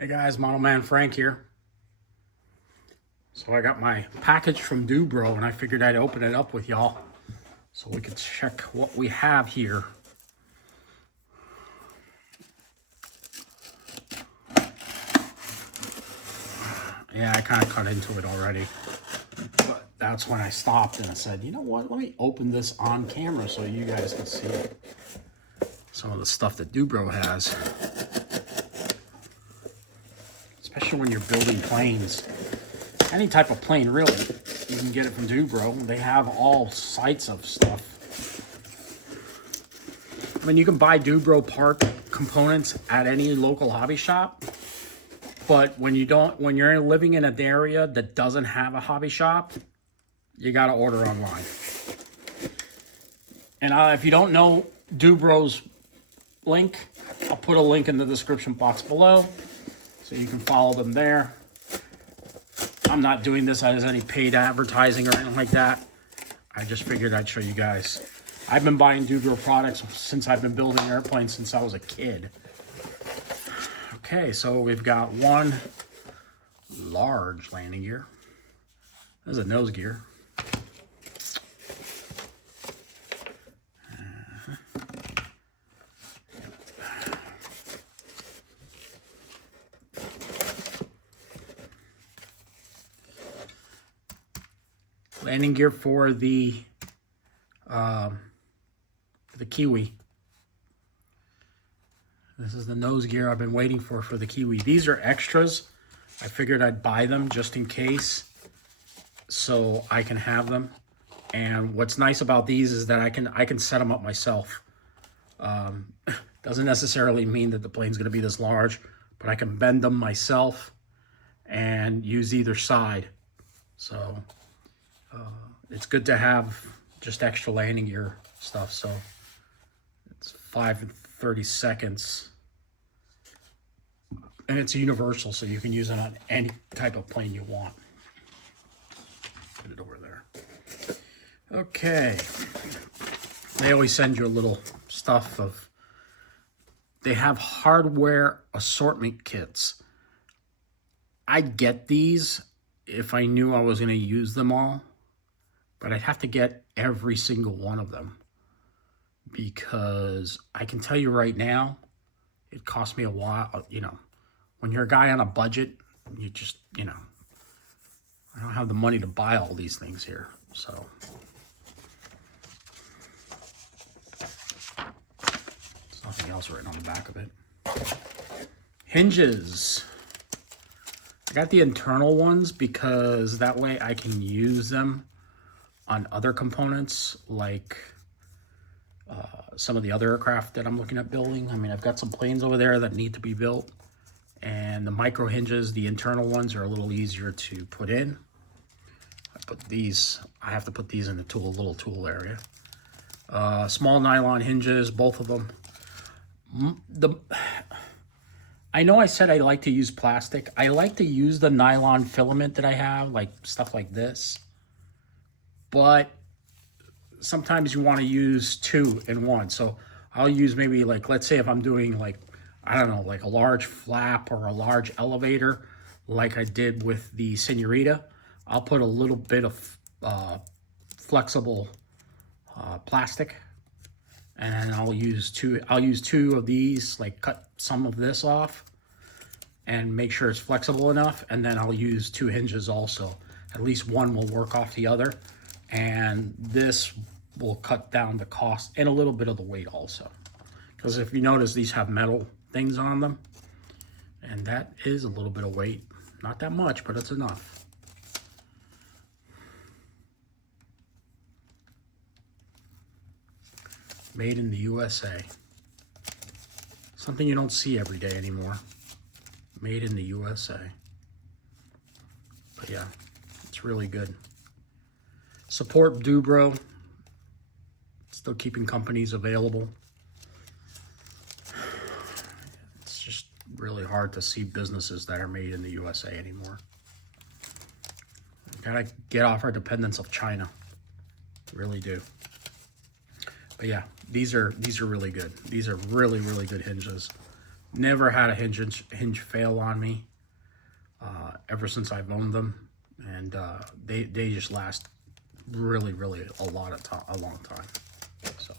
Hey guys, Model Man Frank here. So I got my package from Dubro and I figured I'd open it up with y'all so we could check what we have here. Yeah, I kind of cut into it already, but that's when I stopped and I said, you know what, let me open this on camera so you guys can see some of the stuff that Dubro has. Especially when you're building planes. Any type of plane, really. You can get it from Dubro. They have all sites of stuff. I mean, you can buy Dubro part components at any local hobby shop. But when you're living in an area that doesn't have a hobby shop, you got to order online. And if you don't know Dubro's link, I'll put a link in the description box below so you can follow them there. I'm not doing this as any paid advertising or anything like that. I just figured I'd show you guys. I've been buying Dubro products since I've been building airplanes since I was a kid. Okay, so we've got one large landing gear. There's a nose gear. Landing gear for the Kiwi. This is the nose gear I've been waiting for the Kiwi. These are extras. I figured I'd buy them just in case so I can have them. And what's nice about these is that I can set them up myself. Doesn't necessarily mean that the plane's going to be this large, but I can bend them myself and use either side. So it's good to have just extra landing gear stuff. So it's 5 and 30 seconds. And it's universal, so you can use it on any type of plane you want. Put it over there. Okay. They always send you a little stuff of... They have hardware assortment kits. I'd get these if I knew I was going to use them all. But I'd have to get every single one of them. Because I can tell you right now, it cost me a while, you know. When you're a guy on a budget, you just, you know, I don't have the money to buy all these things here, so. There's nothing else written on the back of it. Hinges. I got the internal ones because that way I can use them on other components, like some of the other aircraft that I'm looking at building. I mean, I've got some planes over there that need to be built. And the micro hinges, the internal ones, are a little easier to put in. I have to put these in the little tool area. Small nylon hinges, both of them. I know I said I like to use plastic. I like to use the nylon filament that I have, like stuff like this. But sometimes you want to use 2 in 1. So I'll use maybe, like, let's say if I'm doing, like, I don't know, like a large flap or a large elevator, like I did with the Senorita, I'll put a little bit of flexible plastic, and I'll use 2 of these, like cut some of this off and make sure it's flexible enough, and then I'll use 2 hinges also. At least one will work off the other, and this will cut down the cost and a little bit of the weight also. Because if you notice, these have metal things on them, and that is a little bit of weight. Not that much, but it's enough. Made in the USA. Something you don't see every day anymore. Made in the USA. But yeah, it's really good. Support Dubro. Still keeping companies available. Really hard to see businesses that are made in the USA anymore. We gotta get off our dependence of China. Really do. But yeah, these are really good. These are really good hinges. Never had a hinge fail on me ever since I've owned them, and they just last really a long time. So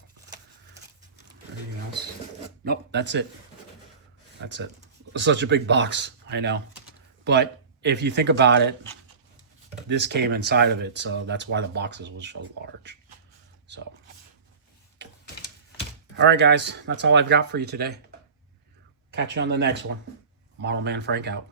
anything else? Nope, that's it. That's it. Such a big box, I know, but if you think about it, this came inside of it, so that's why the boxes was so large. So all right, guys, that's all I've got for you today. Catch you on the next one. Model Man Frank out.